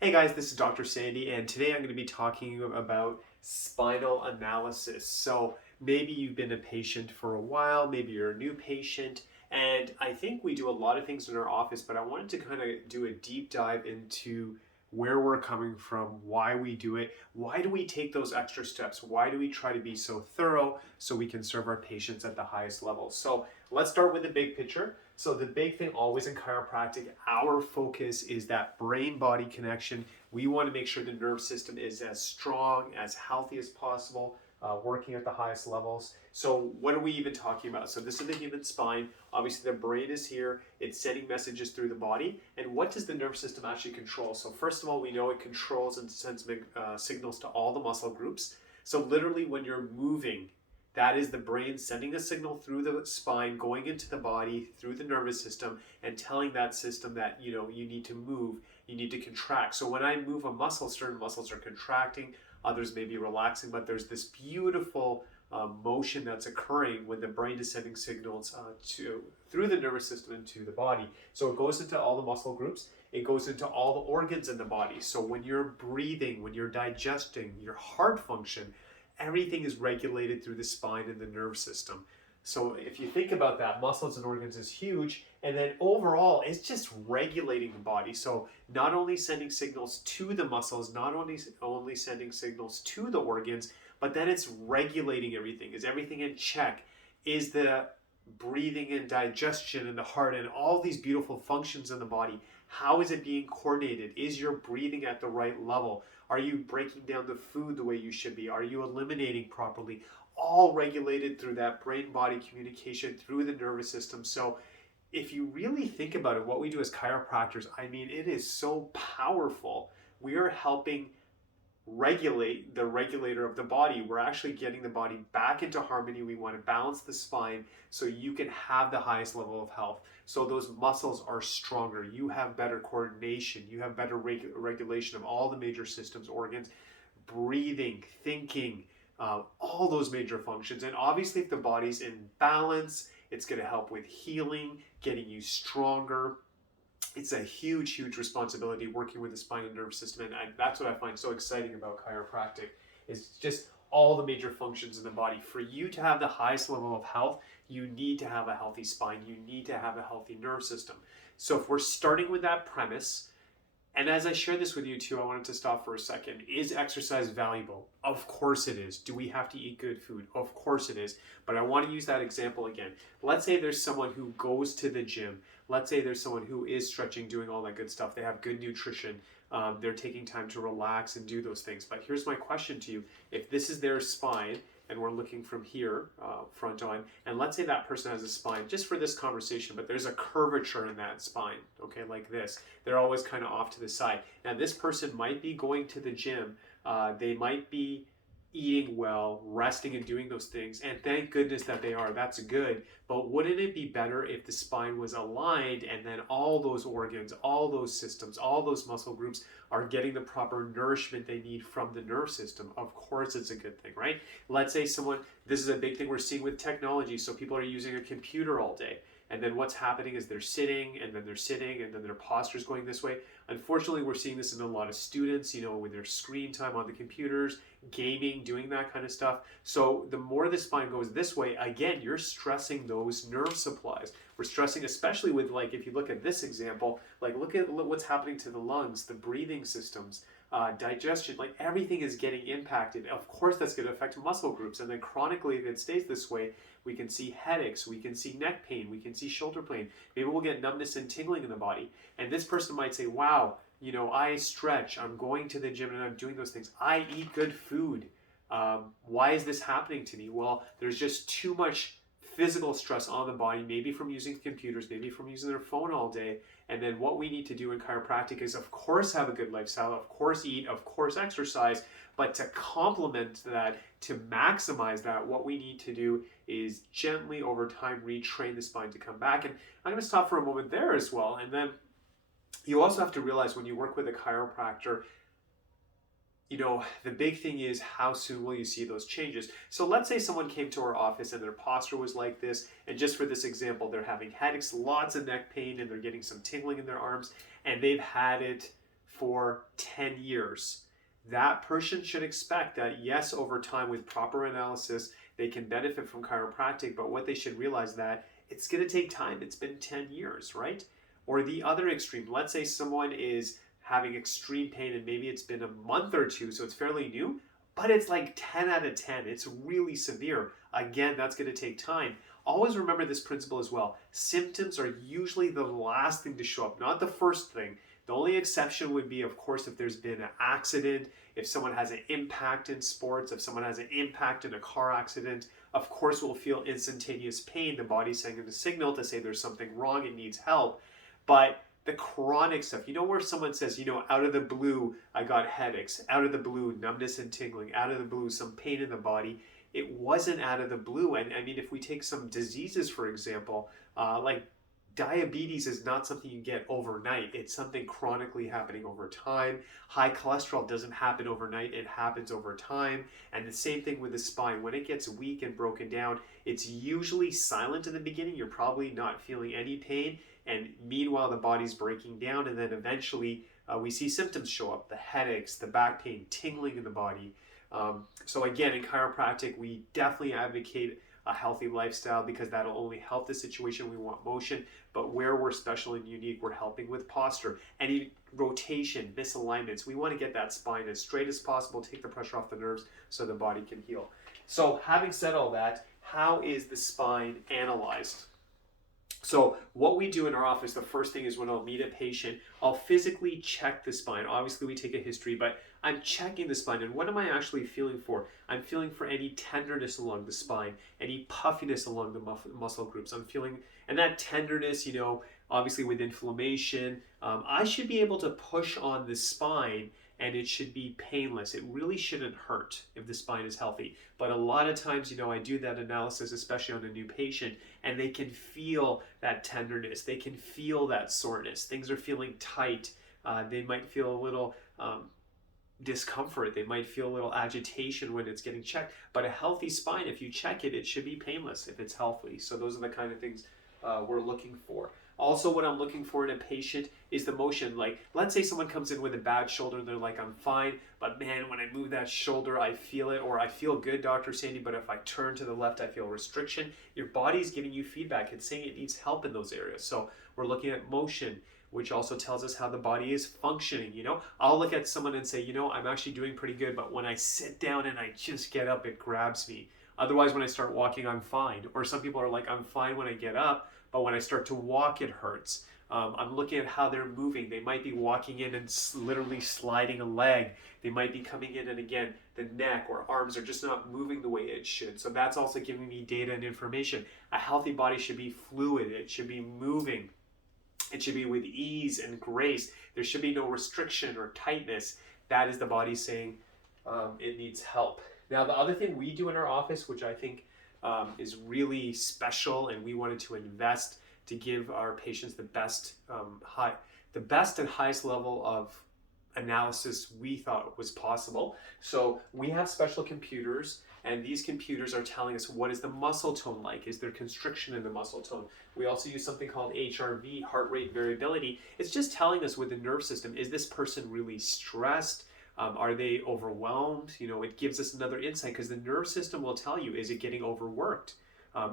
Hey guys, this is Dr. Sandy, and today I'm going to be talking about spinal analysis. So maybe you've been a patient for a while, maybe you're a new patient, and I think we do a lot of things in our office, but I wanted to kind of do a deep dive into where we're coming from, why we do it, why do we take those extra steps, why do we try to be so thorough so we can serve our patients at the highest level. So let's start with the big picture. So the big thing always in chiropractic, our focus is that brain-body connection. We want to make sure the nerve system is as strong, as healthy as possible, working at the highest levels. So what are we even talking about? So this is the human spine. Obviously the brain is here. It's sending messages through the body. And what does the nerve system actually control? So first of all, we know it controls and sends signals to all the muscle groups. So literally when you're moving, that is the brain sending a signal through the spine, going into the body, through the nervous system, and telling that system that, you need to move, you need to contract. So when I move a muscle, certain muscles are contracting, others may be relaxing, but there's this beautiful motion that's occurring when the brain is sending signals through the nervous system into the body. So it goes into all the muscle groups, it goes into all the organs in the body. So when you're breathing, when you're digesting, your heart function, everything is regulated through the spine and the nerve system. So if you think about that, muscles and organs is huge. And then overall, it's just regulating the body. So not only sending signals to the muscles, not only sending signals to the organs, but then it's regulating everything. Is everything in check? Is the breathing and digestion and the heart and all these beautiful functions in the body, how is it being coordinated? Is your breathing at the right level? Are you breaking down the food the way you should be? Are you eliminating properly? All regulated through that brain-body communication through the nervous system. So if you really think about it, what we do as chiropractors, it is so powerful. We are helping regulate the regulator of the body. We're actually getting the body back into harmony. We want to balance the spine so you can have the highest level of health. So those muscles are stronger. You have better coordination. You have better regulation of all the major systems, organs, breathing, thinking, all those major functions. And obviously if the body's in balance, it's going to help with healing, getting you stronger. It's a huge, huge responsibility working with the spine and nerve system, and that's what I find so exciting about chiropractic, is just all the major functions in the body. For you to have the highest level of health, you need to have a healthy spine, you need to have a healthy nerve system. So if we're starting with that premise, and as I share this with you too, I wanted to stop for a second. Is exercise valuable? Of course it is. Do we have to eat good food? Of course it is. But I want to use that example again. Let's say there's someone who goes to the gym. Let's say there's someone who is stretching, doing all that good stuff. They have good nutrition. They're taking time to relax and do those things. But here's my question to you. If this is their spine, and we're looking from here, front on, and let's say that person has a spine, just for this conversation, but there's a curvature in that spine, okay, like this. They're always kind of off to the side. Now this person might be going to the gym, they might be eating well, resting and doing those things, and thank goodness that they are, that's good, but wouldn't it be better if the spine was aligned and then all those organs, all those systems, all those muscle groups are getting the proper nourishment they need from the nerve system? Of course it's a good thing, right? Let's say someone, this is a big thing we're seeing with technology, so people are using a computer all day, and then what's happening is they're sitting, and then they're sitting, and then their posture's going this way. Unfortunately, we're seeing this in a lot of students, with their screen time on the computers, gaming, doing that kind of stuff. So the more the spine goes this way, again, you're stressing those nerve supplies. We're stressing, especially with, like, if you look at this example, like look what's happening to the lungs, the breathing systems, digestion, like everything is getting impacted. Of course, that's going to affect muscle groups. And then chronically, if it stays this way, we can see headaches, we can see neck pain, we can see shoulder pain. Maybe we'll get numbness and tingling in the body. And this person might say, wow, I stretch, I'm going to the gym and I'm doing those things. I eat good food. Why is this happening to me? Well, there's just too much physical stress on the body, maybe from using computers, maybe from using their phone all day. And then what we need to do in chiropractic is, of course, have a good lifestyle, of course, eat, of course, exercise, but to complement that, to maximize that, what we need to do is gently over time retrain the spine to come back. And I'm going to stop for a moment there as well. And then you also have to realize when you work with a chiropractor, the big thing is how soon will you see those changes? So let's say someone came to our office and their posture was like this, and just for this example, they're having headaches, lots of neck pain, and they're getting some tingling in their arms, and they've had it for 10 years. That person should expect that, yes, over time with proper analysis, they can benefit from chiropractic, but what they should realize that it's going to take time. It's been 10 years, right? Or the other extreme, let's say someone is having extreme pain and maybe it's been a month or two, so it's fairly new, but it's like 10 out of 10. It's really severe. Again, that's going to take time. Always remember this principle as well. Symptoms are usually the last thing to show up, not the first thing. The only exception would be, of course, if there's been an accident, if someone has an impact in sports, if someone has an impact in a car accident, of course we'll feel instantaneous pain. The body's sending a signal to say there's something wrong, it needs help. But the chronic stuff, where someone says, out of the blue, I got headaches, out of the blue, numbness and tingling, out of the blue, some pain in the body. It wasn't out of the blue. And I mean, if we take some diseases, for example, like diabetes is not something you get overnight. It's something chronically happening over time. High cholesterol doesn't happen overnight. It happens over time. And the same thing with the spine. When it gets weak and broken down, it's usually silent in the beginning. You're probably not feeling any pain. And meanwhile, the body's breaking down. And then eventually we see symptoms show up. The headaches, the back pain, tingling in the body. So again, in chiropractic, we definitely advocate a healthy lifestyle because that'll only help the situation. We want motion, but where we're special and unique, we're helping with posture, any rotation, misalignments. We want to get that spine as straight as possible, take the pressure off the nerves so the body can heal. So having said all that, how is the spine analyzed? So what we do in our office, the first thing is when I'll meet a patient, I'll physically check the spine. Obviously we take a history, but I'm checking the spine. And what am I actually feeling for? I'm feeling for any tenderness along the spine, any puffiness along the muscle groups. I'm feeling, and that tenderness, obviously with inflammation, I should be able to push on the spine and it should be painless. It really shouldn't hurt if the spine is healthy. But a lot of times, I do that analysis, especially on a new patient, and they can feel that tenderness. They can feel that soreness. Things are feeling tight. They might feel a little discomfort. They might feel a little agitation when it's getting checked. But a healthy spine, if you check it, it should be painless if it's healthy. So those are the kind of things we're looking for. Also, what I'm looking for in a patient is the motion. Like, let's say someone comes in with a bad shoulder and they're like, I'm fine, but man, when I move that shoulder, I feel it, or I feel good, Dr. Sandy, but if I turn to the left, I feel restriction. Your body's giving you feedback. It's saying it needs help in those areas. So we're looking at motion, which also tells us how the body is functioning. I'll look at someone and say, I'm actually doing pretty good, but when I sit down and I just get up, it grabs me. Otherwise, when I start walking, I'm fine. Or some people are like, I'm fine when I get up, but when I start to walk, it hurts. I'm looking at how they're moving. They might be walking in and literally sliding a leg. They might be coming in and again, the neck or arms are just not moving the way it should. So that's also giving me data and information. A healthy body should be fluid. It should be moving. It should be with ease and grace. There should be no restriction or tightness. That is the body saying it needs help. Now, the other thing we do in our office, which I think is really special, and we wanted to invest to give our patients the best and highest level of analysis we thought was possible. So we have special computers, and these computers are telling us what is the muscle tone like. Is there constriction in the muscle tone? We also use something called HRV, heart rate variability. It's just telling us with the nerve system, is this person really stressed? Are they overwhelmed? It gives us another insight because the nerve system will tell you, is it getting overworked?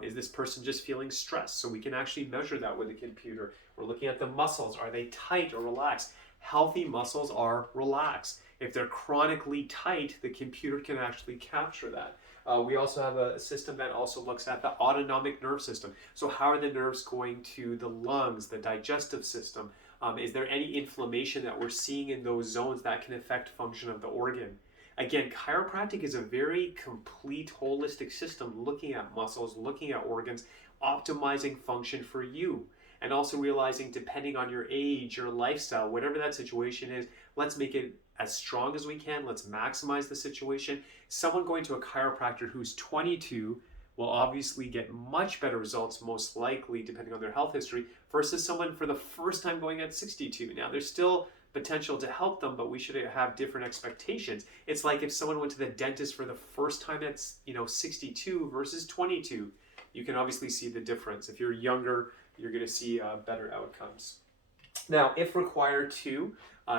Is this person just feeling stressed? So we can actually measure that with the computer. We're looking at the muscles. Are they tight or relaxed? Healthy muscles are relaxed. If they're chronically tight, the computer can actually capture that. We also have a system that also looks at the autonomic nerve system. So how are the nerves going to the lungs, the digestive system? Is there any inflammation that we're seeing in those zones that can affect function of the organ? Again, chiropractic is a very complete, holistic system looking at muscles, looking at organs, optimizing function for you. And also realizing, depending on your age, your lifestyle, whatever that situation is, let's make it as strong as we can. Let's maximize the situation. Someone going to a chiropractor who's 22 will obviously get much better results, most likely, depending on their health history, versus someone for the first time going at 62. Now, there's still potential to help them, but we should have different expectations. It's like if someone went to the dentist for the first time at 62 versus 22. You can obviously see the difference. If you're younger, you're going to see better outcomes. Now, if required to,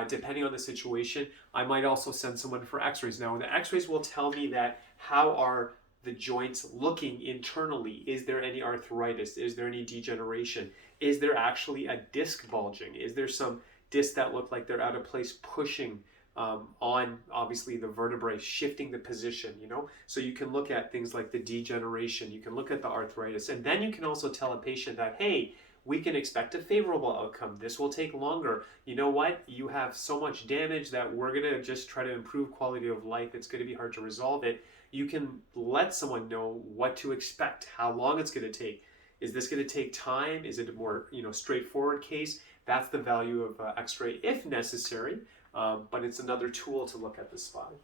depending on the situation, I might also send someone for x-rays. Now, the x-rays will tell me that how are the joints looking internally? Is there any arthritis? Is there any degeneration? Is there actually a disc bulging? Is there some discs that look like they're out of place pushing on obviously the vertebrae, shifting the position, you know? So you can look at things like the degeneration, you can look at the arthritis, and then you can also tell a patient that, hey, we can expect a favorable outcome. This will take longer. You know what? You have so much damage that we're going to just try to improve quality of life. It's going to be hard to resolve it. You can let someone know what to expect, how long it's going to take. Is this going to take time? Is it a more straightforward case? That's the value of X-ray if necessary, but it's another tool to look at the spine.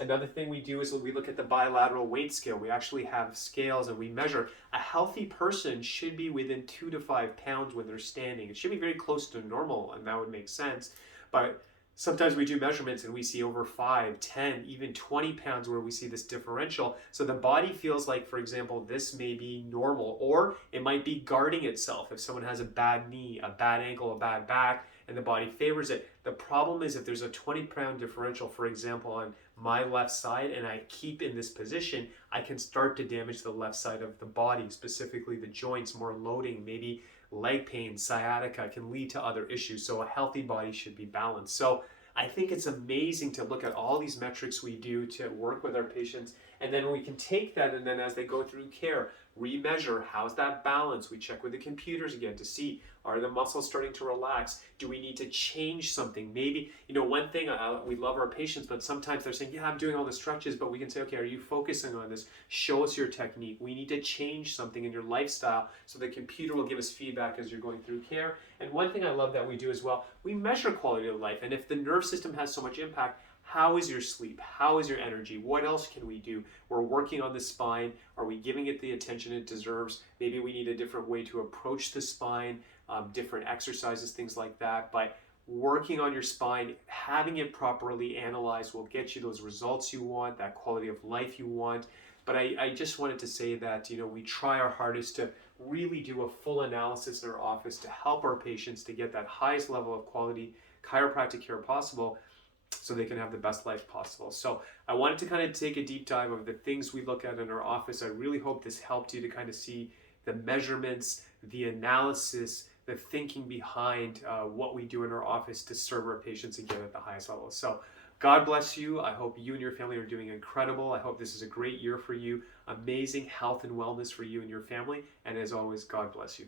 Another thing we do is we look at the bilateral weight scale. We actually have scales and we measure. A healthy person should be within 2 to 5 pounds when they're standing. It should be very close to normal, and that would make sense. But sometimes we do measurements and we see over 5, 10, even 20 pounds where we see this differential. So the body feels like, for example, this may be normal, or it might be guarding itself. If someone has a bad knee, a bad ankle, a bad back, and the body favors it. The problem is if there's a 20-pound differential, for example, on my left side, and I keep in this position, I can start to damage the left side of the body, specifically the joints, more loading, maybe leg pain, sciatica can lead to other issues. So a healthy body should be balanced. So I think it's amazing to look at all these metrics we do to work with our patients, and then we can take that, and then as they go through care, remeasure how's that balance. We check with the computers again to see, are the muscles starting to relax? Do we need to change something? Maybe, one thing, we love our patients, but sometimes they're saying, yeah, I'm doing all the stretches, but we can say, okay, are you focusing on this? Show us your technique. We need to change something in your lifestyle, so the computer will give us feedback as you're going through care. And one thing I love that we do as well, we measure quality of life. And if the nerve system has so much impact, how is your sleep? How is your energy? What else can we do? We're working on the spine. Are we giving it the attention it deserves? Maybe we need a different way to approach the spine, different exercises, things like that. But working on your spine, having it properly analyzed will get you those results you want, that quality of life you want. But I just wanted to say that, we try our hardest to really do a full analysis in our office to help our patients to get that highest level of quality chiropractic care possible, so they can have the best life possible. So I wanted to kind of take a deep dive of the things we look at in our office. I really hope this helped you to kind of see the measurements, the analysis, the thinking behind what we do in our office to serve our patients again at the highest level. So God bless you. I hope you and your family are doing incredible. I hope this is a great year for you. Amazing health and wellness for you and your family. And as always, God bless you.